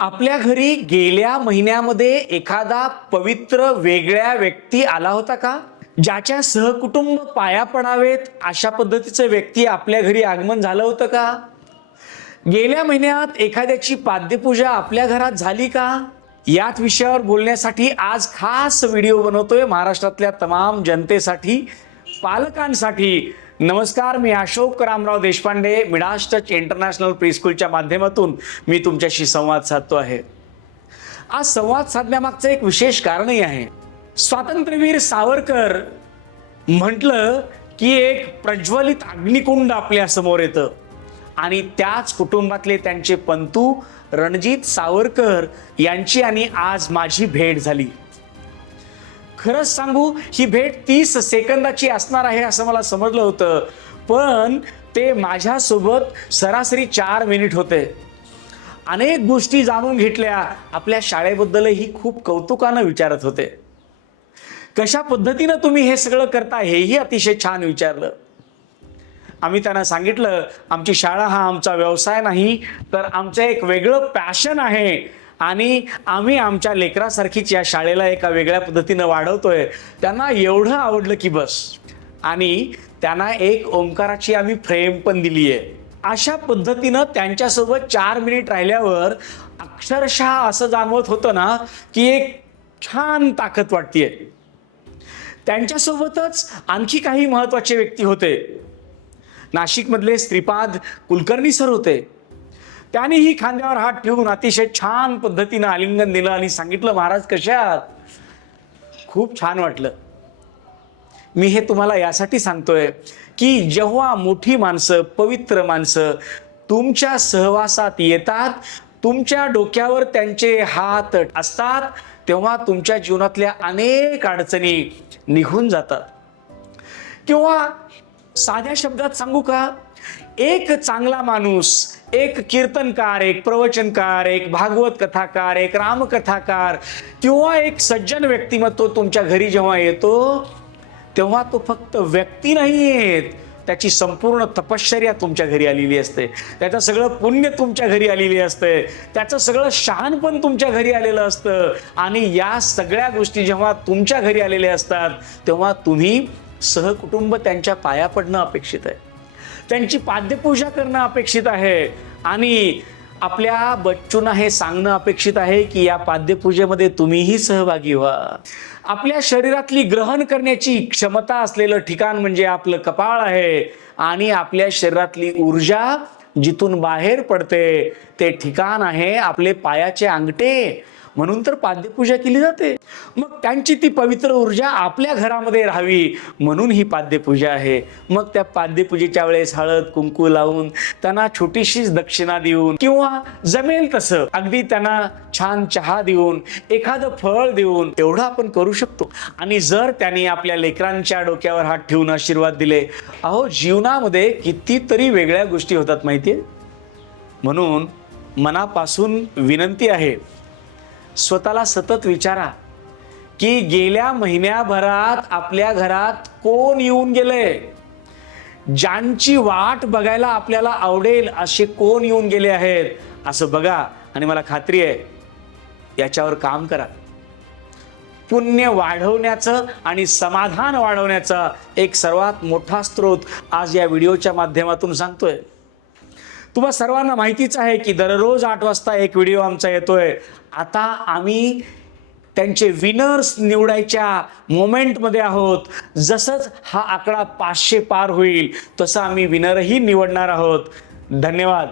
आपल्या घरी गेल्या महिन्यामध्ये एखादा पवित्र वेगळ्या व्यक्ती आला होता का? ज्याच्या सहकुटुंब पाया पडावेत अशा पद्धतीचं व्यक्ती आपल्या घरी आगमन झालं होतं का? गेल्या महिन्यात एखाद्याची पाद्यपूजा आपल्या घरात झाली का? याच विषयावर बोलण्यासाठी आज खास व्हिडिओ बनवतोय महाराष्ट्रातल्या तमाम जनतेसाठी पालकांसाठी. नमस्कार मी Ashok Ramrao Deshpande Midas touch international प्रीस्कूलच्या माध्यमातून मी तुमच्याशी संवाद साधतो आहे. आज संवाद साधण्यामागचं एक विशेष कारणही आहे. स्वातंत्र्यवीर सावरकर म्हटलं की एक प्रज्वलित अग्निकुंड आपल्यासमोर येतं. आणि त्याच कुटुंबातले त्यांचे पंतू रणजित सावरकर यांची आणि आज माझी भेट झाली. खरंच सांगू ही भेट तीस सेकंदाची असणार आहे असं मला समजलं होतं. पण ते माझ्यासोबत सरासरी चार मिनिट होते. अनेक गोष्टी जाणून घेतल्या. आपल्या शाळेबद्दलही खूप कौतुकानं विचारत होते. कशा पद्धतीनं तुम्ही हे सगळं करता हेही अतिशय छान विचारलं. आम्ही त्यांना सांगितलं आमची शाळा हा आमचा व्यवसाय नाही तर आमचं एक वेगळं पॅशन आहे. आणि आम्ही आमच्या लेकरासारखीच या शाळेला एका वेगळ्या पद्धतीनं वाढवतोय. त्यांना एवढं आवडलं की बस. आणि त्यांना एक ओंकाराची आम्ही फ्रेम पण दिली आहे अशा पद्धतीनं त्यांच्यासोबत चार मिनिट राहिल्यावर अक्षरशः असं जाणवत होतं ना की एक छान ताकद वाटतीये. त्यांच्यासोबतच आणखी काही महत्त्वाचे व्यक्ती होते. नाशिकमधले श्रीपाद कुलकर्णी सर होते. त्यांनीही खांद्यावर हात ठेवून अतिशय छान पद्धतीनं आलिंगन दिलं आणि सांगितलं महाराज कशात खूप छान वाटलं. मी हे तुम्हाला यासाठी सांगतोय की जेव्हा मोठी माणसं पवित्र माणसं तुमच्या सहवासात येतात तुमच्या डोक्यावर त्यांचे हात असतात तेव्हा तुमच्या जीवनातल्या अनेक अडचणी निघून जातात. किंवा साध्या शब्दात सांगू का? एक चांगला माणूस एक कीर्तनकार एक प्रवचनकार एक भागवत कथाकार एक रामकथाकार किंवा एक सज्जन व्यक्तिमत्व तुमच्या घरी जेव्हा येतो तेव्हा तो फक्त व्यक्ती नाही येत त्याची संपूर्ण तपश्चर्या तुमच्या घरी आलेली असते. त्याचं सगळं पुण्य तुमच्या घरी आलेली असते. त्याचं सगळं शहाणपण तुमच्या घरी आलेलं असतं. आणि या सगळ्या गोष्टी जेव्हा तुमच्या घरी आलेल्या असतात तेव्हा तुम्ही सहकुटुंब त्यांच्या पाया पडणं अपेक्षित आहे. त्यांची पाद्यपूजा करणं अपेक्षित आहे. आणि आपल्या बच्चूंना हे सांगणं अपेक्षित आहे की या पाद्यपूजेमध्ये तुम्हीही सहभागी व्हा. आपल्या शरीरातली ग्रहण करण्याची क्षमता असलेलं ठिकाण म्हणजे आपलं कपाळ आहे. आणि आपल्या शरीरातली ऊर्जा जिथून बाहेर पडते ते ठिकाण आहे आपले पायाचे अंगठे. म्हणून तर पाद्यपूजा केली जाते. मग त्यांची ती पवित्र ऊर्जा आपल्या घरामध्ये राहावी म्हणून ही पाद्यपूजा आहे. मग त्या पाद्यपूजेच्या वेळेस हळद कुंकू लावून त्यांना छोटीशीच दक्षिणा देऊन किंवा जमेल तसं अगदी त्यांना छान चहा देऊन एखादं फळ देऊन एवढं आपण करू शकतो. आणि जर त्यांनी आपल्या लेकरांच्या डोक्यावर हात ठेवून आशीर्वाद दिले अहो जीवनामध्ये कितीतरी वेगळ्या गोष्टी होतात माहिती म्हणून मनापासून विनंती आहे स्वतःला सतत विचारा की गेल्या महिन्याभरात आपल्या घरात कोण येऊन गेलंय? ज्यांची वाट बघायला आपल्याला आवडेल असे कोण येऊन गेले आहेत? असं बघा. आणि मला खात्री आहे याच्यावर काम करा. पुण्य वाढवण्याचं आणि समाधान वाढवण्याचा एक सर्वात मोठा स्रोत आज या व्हिडिओच्या माध्यमातून सांगतोय. तुम्हा सर्वांना माहितीच आहे की दररोज आठ वाजता एक व्हिडिओ आमचा येतोय. आता आम्ही त्यांचे विनर्स निवडायच्या मोमेंटमध्ये आहोत. जसंच हा आकडा पाचशे पार होईल तसं आम्ही विनरही निवडणार आहोत. धन्यवाद.